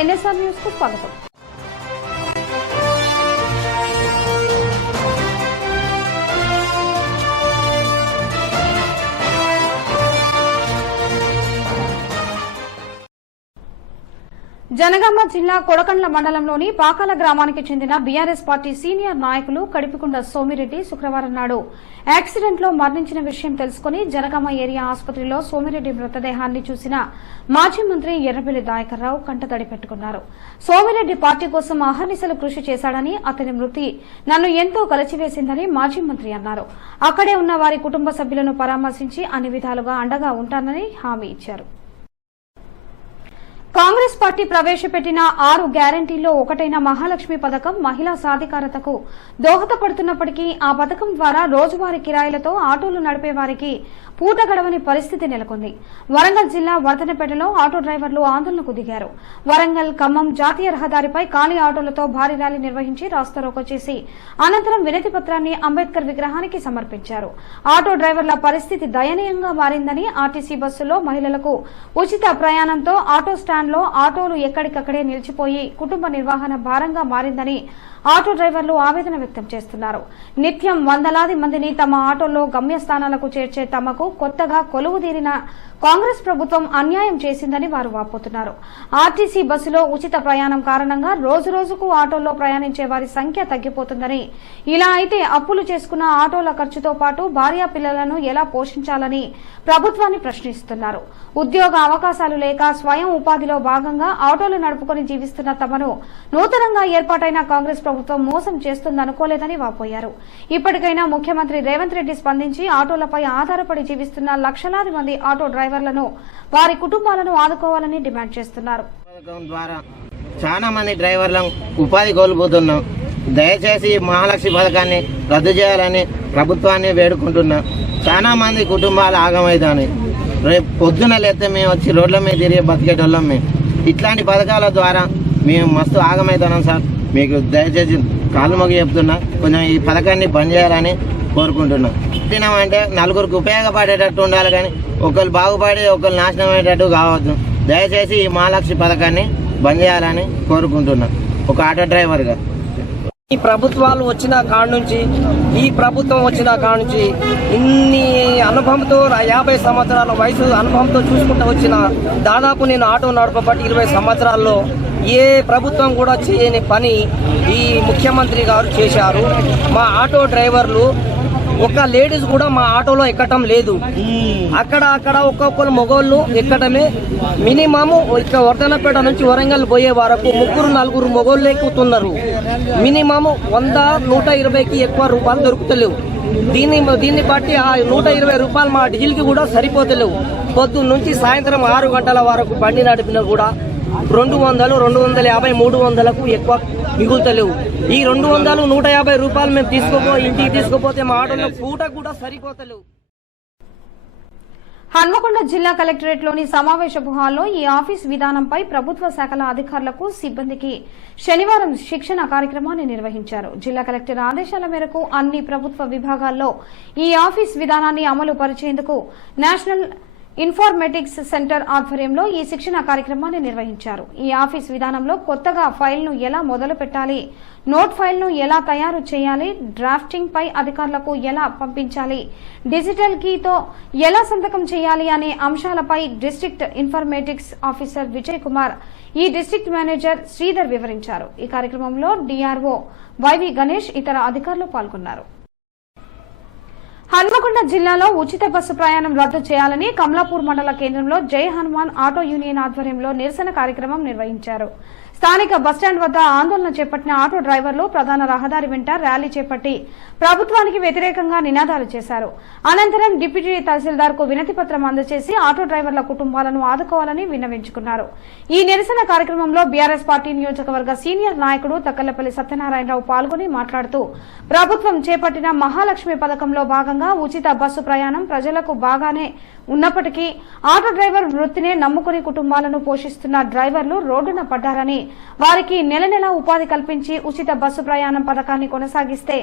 NSR news కు స్వాగతం. జనగామ జిల్లా కొడకండ్ల మండలంలోని పాకాల గ్రామానికి చెందిన బీఆర్ఎస్ పార్టీ సీనియర్ నాయకులు కడిపికొండ సోమిరెడ్డి శుక్రవారం నాడు యాక్సిడెంట్ లో మరణించిన విషయం తెలుసుకుని జనగామ ఏరియా ఆసుపత్రిలో సోమిరెడ్డి మృతదేహాన్ని చూసిన మాజీ మంత్రి ఎర్రబెల్లి దయాకర్రావు కంటతడి పెట్టుకున్నారు. సోమిరెడ్డి పార్టీ కోసం అహర్నిశలు కృషి చేశాడని, అతని మృతి నన్ను ఎంతో కలచివేసిందని మాజీ మంత్రి అన్నారు. అక్కడే ఉన్న వారి కుటుంబ సభ్యులను పరామర్శించి అన్ని విధాలుగా అండగా ఉంటానని హామీ ఇచ్చారు. కాంగ్రెస్ పార్టీ ప్రవేశపెట్టిన 6 గ్యారంటీల్లో ఒకటైన మహాలక్ష్మి పథకం మహిళా సాధికారతకు దోహదపడుతున్నప్పటికీ ఆ పథకం ద్వారా రోజువారీ కిరాయిలతో ఆటోలు నడిపే వారికి పూట గడవని పరిస్థితి నెలకొంది. వరంగల్ జిల్లా వర్ధనపేటలో ఆటో డ్రైవర్లు ఆందోళనకు దిగారు. వరంగల్ ఖమ్మం జాతీయ రహదారిపై ఖాళీ ఆటోలతో భారీ ర్యాలీ నిర్వహించి రాస్తారోకో చేసి అనంతరం వినతి పత్రాన్ని అంబేద్కర్ విగ్రహానికి సమర్పించారు. ఆటో డ్రైవర్ల పరిస్థితి దయనీయంగా మారిందని, ఆర్టీసీ బస్సులో మహిళలకు ఉచిత ప్రయాణంతో ఆటో స్టాండ్లో ఆటోలు ఎక్కడికక్కడే నిలిచిపోయి కుటుంబ నిర్వహణ భారంగా మారిందని ఆటో డ్రైవర్లు ఆవేదన వ్యక్తం చేస్తున్నారు. నిత్యం వందలాది మందిని తమ ఆటోల్లో గమ్యస్థానాలకు చేర్చే తమకు కొత్తగా కొలువుదీరిన కాంగ్రెస్ ప్రభుత్వం అన్యాయం చేసిందని వారు వాపోతున్నారు. ఆర్టీసీ బస్సులో ఉచిత ప్రయాణం కారణంగా రోజురోజుకు ఆటోల్లో ప్రయాణించే వారి సంఖ్య తగ్గిపోతుందని, ఇలా అయితే అప్పులు చేసుకున్న ఆటోల ఖర్చుతో పాటు భార్యా పిల్లలను ఎలా పోషించాలని ప్రభుత్వాన్ని ప్రశ్నిస్తున్నారు. ఉద్యోగ అవకాశాలు లేక స్వయం ఉపాధిలో భాగంగా ఆటోలు నడుపుకుని జీవిస్తున్న తమను నూతనంగా ఏర్పాటైన కాంగ్రెస్ ప్రభుత్వం మోసం చేస్తుందనుకోలేదని వాపోయారు. ఇప్పటికైనా ముఖ్యమంత్రి రేవంత్ రెడ్డి స్పందించి ఆటోలపై ఆధారపడి జీవిస్తున్న లక్షలాది మంది ఆటో డ్రైవర్లను, వారి కుటుంబాలను ఆదుకోవాలని డిమాండ్ చేస్తున్నారు. చాలా మంది డ్రైవర్లను ఉపాధి కోల్పోతున్నాం. దయచేసి మహాలక్ష్మి పథకాన్ని రద్దు చేయాలని ప్రభుత్వాన్ని వేడుకుంటున్నాం. చాలా మంది కుటుంబాలు ఆగమైదాని. రేపు పొద్దున లేస్తే మేము వచ్చి రోడ్ల మీద తిరిగి బతికేటోళ్ళం. మేము ఇట్లాంటి పథకాల ద్వారా మేము మస్తు ఆగమైతున్నాం సార్. మీకు దయచేసి కాళ్ళు మొగి చెప్తున్నా, కొంచెం ఈ పథకాన్ని బంద్ చేయాలని కోరుకుంటున్నాం. తినామంటే నలుగురికి ఉపయోగపడేటట్టు ఉండాలి, కానీ ఒకరు బాగుపడి ఒకరు నాశనం అయ్యేటట్టు కావద్దు. దయచేసి ఈ మహాలక్ష్మి పథకాన్ని బంద్ చేయాలని కోరుకుంటున్నాం ఒక ఆటో డ్రైవర్గా. ఈ ప్రభుత్వాలు వచ్చిన కాడ నుంచి, ఈ ప్రభుత్వం వచ్చిన కాడ నుంచి ఇన్ని అనుభవంతో 50 సంవత్సరాల వయసు అనుభవంతో చూసుకుంటూ వచ్చిన దాదాపు నేను ఆటో నడపబట్టి 20 సంవత్సరాల్లో ఏ ప్రభుత్వం కూడా చేయని పని ఈ ముఖ్యమంత్రి గారు చేశారు. మా ఆటో డ్రైవర్లు ఒక లేడీస్ కూడా మా ఆటోలో ఎక్కటం లేదు. అక్కడ ఒక్కొక్కరు మగోళ్ళు ఎక్కడమే. మినిమము ఇక్కడ వర్ధనపేట నుంచి వరంగల్ పోయే వరకు 3-4 మగోళ్ళు ఎక్కుతున్నారు. మినిమము 100-120కి ఎక్కువ రూపాయలు దొరుకుతలేవు. దీన్ని బట్టి ఆ 120 రూపాయలు మా డీజిల్కి కూడా సరిపోతలేవు. పొద్దున్న నుంచి సాయంత్రం 6 గంటల వరకు బండి నడిపినా కూడా 200, 250, 300కు ఎక్కువ మిగులుతలేవు. ఈ 200, 150 రూపాయలు మేము ఇంటికి తీసుకుపోతే మా ఆటోలో పూట కూడా సరిపోతలేవు. హన్మకొండ జిల్లా కలెక్టరేట్లోని సమావేశపు హాల్లో ఈ ఆఫీస్ విధానంపై ప్రభుత్వ శాఖల అధికారులకు, సిబ్బందికి శనివారం శిక్షణ కార్యక్రమాన్ని నిర్వహించారు. జిల్లా కలెక్టర్ ఆదేశాల మేరకు అన్ని ప్రభుత్వ విభాగాల్లో ఈ ఆఫీస్ విధానాన్ని అమలు పరిచేందుకు నేషనల్ ఇన్ఫర్మేటిక్స్ సెంటర్ ఆధ్వర్యంలో ఈ శిక్షణ కార్యక్రమాన్ని నిర్వహించారు. ఈ ఆఫీస్ విధానంలో కొత్తగా ఫైల్ను ఎలా మొదలు పెట్టాలి, నోట్ ఫైల్ను ఎలా తయారు చేయాలి, డ్రాఫ్టింగ్ పై అధికారులకు ఎలా పంపించాలి, డిజిటల్ కీతో ఎలా సంతకం చేయాలి అనే అంశాలపై district informatics officer Vijay Kumar, ఈ డిస్ట్రిక్ట్ మేనేజర్ శ్రీధర్ వివరించారు. ఈ కార్యక్రమంలో డిఆర్ఓ వైవి గణేష్, ఇతర అధికారులు పాల్గొన్నారు. హన్మకొండ జిల్లాలో ఉచిత బస్సు ప్రయాణం రద్దు చేయాలని కమలాపూర్ మండల కేంద్రంలో జై హనుమాన్ ఆటో యూనియన్ ఆధ్వర్యంలో నిరసన కార్యక్రమం నిర్వహించారు. స్థానిక బస్టాండ్ వద్ద ఆందోళన చేపట్టిన ఆటో డ్రైవర్లు ప్రధాన రహదారి వెంట ర్యాలీ చేపట్టి ప్రభుత్వానికి వ్యతిరేకంగా నినాదాలు చేశారు. అనంతరం డిప్యూటీ తహసీల్దార్ కు వినతి పత్రం అందజేసి ఆటో డ్రైవర్ల కుటుంబాలను ఆదుకోవాలని విన్నవించుకున్నారు. ఈ నిరసన కార్యక్రమంలో బీఆర్ఎస్ పార్టీ నియోజకవర్గ సీనియర్ నాయకుడు తక్కలపల్లి సత్యనారాయణరావు పాల్గొని మాట్లాడుతూ, ప్రభుత్వం చేపట్టిన మహాలక్ష్మి పథకంలో భాగంగా ఉచిత బస్సు ప్రయాణం ప్రజలకు బాగానే ఉన్నప్పటికీ ఆటో డ్రైవర్ వృత్తినే నమ్ముకుని కుటుంబాలను పోషిస్తున్న డ్రైవర్లు రోడ్డున పడ్డారని, వారికి నెల నెలా ఉపాధి కల్పించి ఉచిత బస్సు ప్రయాణం పథకాన్ని కొనసాగిస్తే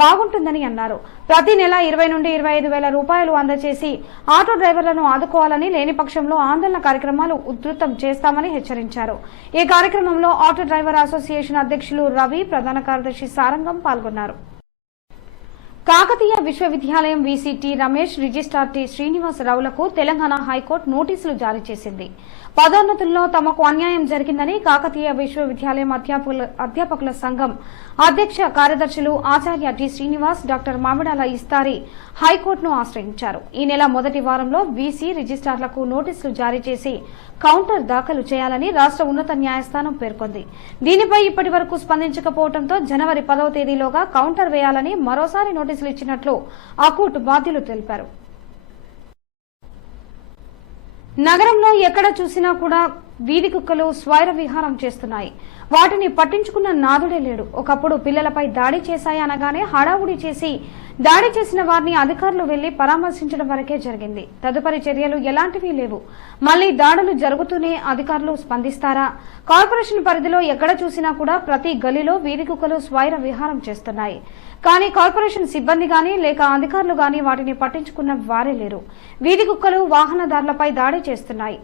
బాగుంటుందని అన్నారు. ప్రతి నెల 20 నుండి 25 వేల రూపాయలు అందజేసి ఆటో డ్రైవర్లను ఆదుకోవాలని, లేని పక్షంలో ఆందోళన కార్యక్రమాలు ఉధృతం చేస్తామని హెచ్చరించారు. ఈ కార్యక్రమంలో ఆటో డ్రైవర్ అసోసియేషన్ అధ్యక్షులు రవి, ప్రధాన కార్యదర్శి సారంగం పాల్గొన్నారు. కాకతీయ విశ్వవిద్యాలయం వీసీ రమేష్, రిజిస్ట్రార్ టి శ్రీనివాసరావులకు తెలంగాణ హైకోర్టు నోటీసులు జారీ చేసింది. పదోన్నతుల్లో తమకు అన్యాయం జరిగిందని కాకతీయ విశ్వవిద్యాలయం అధ్యాపకుల సంఘం అధ్యక్ష కార్యదర్శులు ఆచార్య టి శ్రీనివాస్, డాక్టర్ మామిడాల ఇస్తారి హైకోర్టును ఆశ్రయించారు. ఈ నెల మొదటి వారంలో వీసీ, రిజిస్ట్రార్లకు నోటీసులు జారీ చేసి కౌంటర్ దాఖలు చేయాలని రాష్ట్ర ఉన్నత న్యాయస్థానం పేర్కొంది. దీనిపై ఇప్పటి వరకు స్పందించకపోవడంతో జనవరి 10వ తేదీలోగా కౌంటర్ వేయాలని మరోసారి నోటీసులు ఇచ్చినట్లు ఆ కోర్టు బాధ్యులు తెలిపారు. నగరంలో ఎక్కడ చూసినా కూడా వీధి కుక్కలు స్వైర విహారం చేస్తున్నాయి. వాటిని పట్టించుకున్న నాదుడే లేడు. ఒకప్పుడు పిల్లలపై దాడి చేశాయి అనగానే హడావుడి చేసి దాడి చేసిన వారిని అధికారులు వెళ్లి పరామర్శించడం వరకే జరిగింది. తదుపరి చర్యలు ఎలాంటివి లేవు. మళ్లీ దాడులు జరుగుతూనే అధికారులు స్పందిస్తారా? కార్పొరేషన్ పరిధిలో ఎక్కడ చూసినా కూడా ప్రతి గలీలో వీధి కుక్కలు స్వైర విహారం చేస్తున్నాయి. కానీ కార్పొరేషన్ సిబ్బంది గాని లేక అధికారులు గాని వాటిని పట్టించుకున్న వారే లేరు. వీధి కుక్కలు వాహనదారులపై దాడి చేస్తున్నాయి.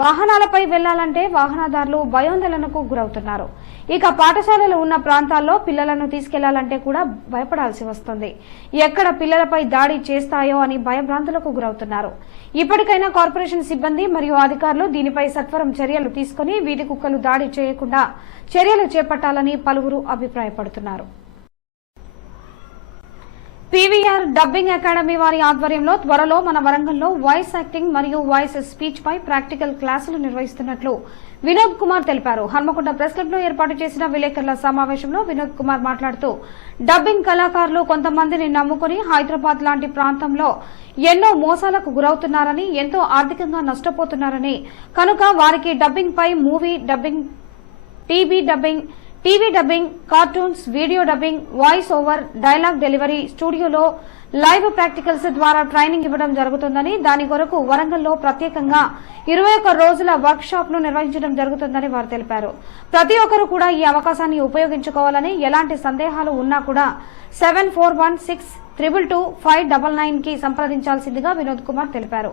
వాహనాలపై వెళ్లాలంటే వాహనదారులు భయాందోళనకు గురవుతున్నారు. ఇక పాఠశాలలు ఉన్న ప్రాంతాల్లో పిల్లలను తీసుకెళ్లాలంటే కూడా భయపడాల్సి వస్తుంది. ఎక్కడ పిల్లలపై దాడి చేస్తాయో అని భయభ్రాంతులకు గురవుతున్నారు. ఇప్పటికైనా కార్పొరేషన్ సిబ్బంది మరియు అధికారులు దీనిపై సత్వరం చర్యలు తీసుకుని వీధి కుక్కలు దాడి చేయకుండా చర్యలు చేపట్టాలని పలువురు అభిప్రాయపడుతున్నారు. పీవీఆర్ డబ్బింగ్ అకాడమీ వారి ఆధ్వర్యంలో త్వరలో మన వరంగల్లో వాయిస్ యాక్టింగ్ మరియు వాయిస్ స్పీచ్ పై ప్రాక్టికల్ క్లాసులు నిర్వహిస్తున్నట్లు వినోద్ కుమార్ తెలిపారు. హన్మకొండ ప్రెస్ క్లబ్ లో ఏర్పాటు చేసిన విలేకరుల సమావేశంలో వినోద్ కుమార్ మాట్లాడుతూ డబ్బింగ్ కళాకారులు కొంతమందిని నమ్ముకుని హైదరాబాద్ లాంటి ప్రాంతంలో ఎన్నో మోసాలకు గురవుతున్నారని, ఎంతో ఆర్థికంగా నష్టపోతున్నారని, కనుక వారికి డబ్బింగ్ పై movie dubbing, TV dubbing, cartoons, video dubbing, voice over, dialogue delivery, స్టూడియోలో లైవ్ ప్రాక్టికల్స్ ద్వారా ట్రైనింగ్ ఇవ్వడం జరుగుతుందని, దాని కొరకు వరంగల్లో ప్రత్యేకంగా 21 రోజుల వర్క్ షాప్ ను నిర్వహించడం జరుగుతుందని వారు తెలిపారు. ప్రతి ఒక్కరూ కూడా ఈ అవకాశాన్ని ఉపయోగించుకోవాలని, ఎలాంటి సందేహాలు ఉన్నా కూడా 7416222599 కి సంప్రదించాల్సిందిగా వినోద్ కుమార్ తెలిపారు.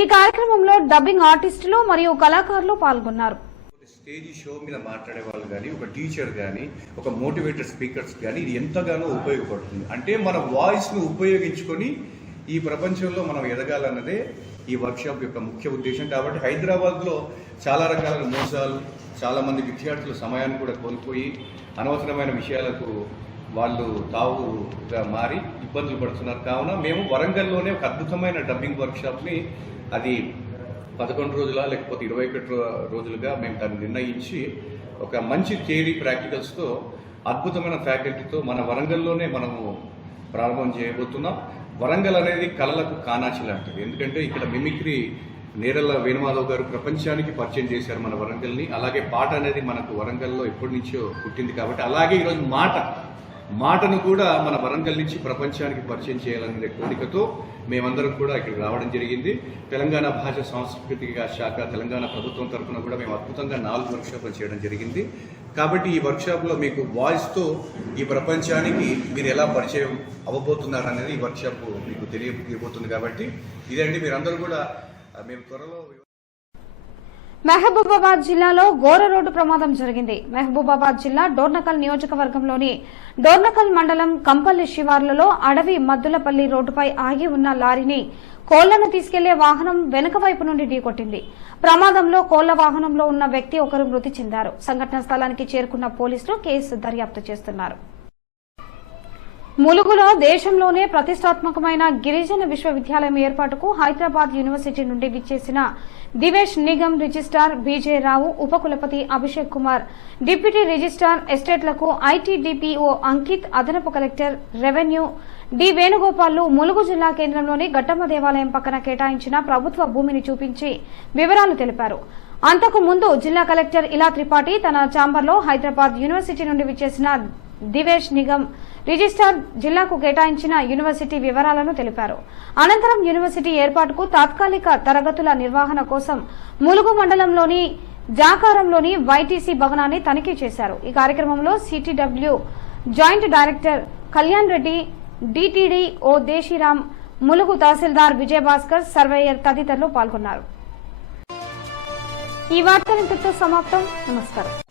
ఈ కార్యక్రమంలో డబ్బింగ్ ఆర్టిస్టులు మరియు కళాకారులు పాల్గొన్నారు. స్టేజ్ షో మీద మాట్లాడే వాళ్ళు కానీ, ఒక టీచర్ కానీ, ఒక మోటివేటర్ స్పీకర్స్ కానీ ఇది ఎంతగానో ఉపయోగపడుతుంది. అంటే మన వాయిస్ను ఉపయోగించుకొని ఈ ప్రపంచంలో మనం ఎదగాలన్నదే ఈ వర్క్షాప్ యొక్క ముఖ్య ఉద్దేశం. కాబట్టి హైదరాబాద్లో చాలా రకాల మోసాలు, చాలామంది విద్యార్థులు సమయాన్ని కూడా కోల్పోయి అనవసరమైన విషయాలకు వాళ్ళు తావుగా మారి ఇబ్బందులు పడుతున్నారు. కావున మేము వరంగల్లోనే ఒక అద్భుతమైన డబ్బింగ్ వర్క్షాప్ని, అది 11 రోజుల లేకపోతే 21 రోజులుగా మేము దాన్ని నిర్ణయించి ఒక మంచి థియరీ ప్రాక్టికల్స్తో అద్భుతమైన ఫ్యాకల్టీతో మన వరంగల్లోనే మనము ప్రారంభం చేయబోతున్నాం. వరంగల్ అనేది కళలకు కానాచి లాంటిది. ఎందుకంటే ఇక్కడ మిమిక్రీ నేరల వేణుమాధవ్ గారు ప్రపంచానికి పరిచయం చేశారు మన వరంగల్ని. అలాగే పాట అనేది మనకు వరంగల్లో ఎప్పటి నుంచో పుట్టింది. కాబట్టి అలాగే ఈరోజు మాటను కూడా మన వరంగల్ నుంచి ప్రపంచానికి పరిచయం చేయాలనే కోరికతో మేమందరం కూడా ఇక్కడికి రావడం జరిగింది. తెలంగాణ భాష సాంస్కృతిక శాఖ, తెలంగాణ ప్రభుత్వం తరఫున కూడా మేము అద్భుతంగా 4 వర్క్షాపులు చేయడం జరిగింది. కాబట్టి ఈ వర్క్షాప్లో మీకు వాయిస్తో ఈ ప్రపంచానికి మీరు ఎలా పరిచయం అవ్వబోతున్నారు అనేది ఈ వర్క్షాప్ మీకు తెలియబోతుంది. కాబట్టి ఇదండి, మీరందరూ కూడా మేము త్వరలో. మహబూబాబాద్ జిల్లాలో ఘోర రోడ్డు ప్రమాదం జరిగింది. మహబూబాబాద్ జిల్లా డోర్నకల్ నియోజకవర్గంలోని డోర్నకల్ మండలం కంపల్లి శివార్లలో అడవి మద్దులపల్లి రోడ్డుపై ఆగి ఉన్న లారీని కోళ్లను తీసుకెళ్లే వాహనం వెనుక వైపు నుండి ఢీకొట్టింది. ప్రమాదంలో కోళ్ల వాహనంలో ఉన్న వ్యక్తి ఒకరు మృతి చెందారు. సంఘటనా స్థలానికి చేరుకున్న పోలీసులు కేసు దర్యాప్తు చేస్తున్నారు. ములుగులో దేశంలోనే ప్రతిష్టాత్మకమైన గిరిజన విశ్వవిద్యాలయం ఏర్పాటుకు హైదరాబాద్ యూనివర్సిటీ నుండి విచ్చేసిన Divesh Nigam registrar B J, ఉపకులపతి అభిషేక్ కుమార్, డిప్యూటీ రిజిస్ట్రార్ ఎస్టేట్లకు ఐటీడీపీఓ అంకిత్, అదనపు కలెక్టర్ రెవెన్యూ డి వేణుగోపాల్లు ములుగు జిల్లా కేంద్రంలోని గట్టమ్మ దేవాలయం పక్కన కేటాయించిన ప్రభుత్వ భూమిని చూపించి వివరాలు తెలిపారు. అంతకు ముందు జిల్లా కలెక్టర్ ఇలా త్రిపాఠి తన ఛాంబర్లో హైదరాబాద్ యూనివర్సిటీ నుండి విచ్చేసిన దివేష్ నిగమ్ రిజిస్ట్రార్ జిల్లాకు కేటాయించిన యూనివర్సిటీ వివరాలను తెలిపారు. అనంతరం యూనివర్సిటీ ఏర్పాటుకు తాత్కాలిక తరగతుల నిర్వహణ కోసం ములుగు మండలంలోని జాకారంలోని వైటీసీ భవనాన్ని తనిఖీ చేశారు. ఈ కార్యక్రమంలో CTW joint director Kalyan Reddy, DTDO Desiram, Mulugu తహసీల్దార్ విజయభాస్కర్, సర్వేయర్ తదితరులు పాల్గొన్నారు. ఈ వార్తలు ఇంతటితో సమాప్తం. నమస్కారం.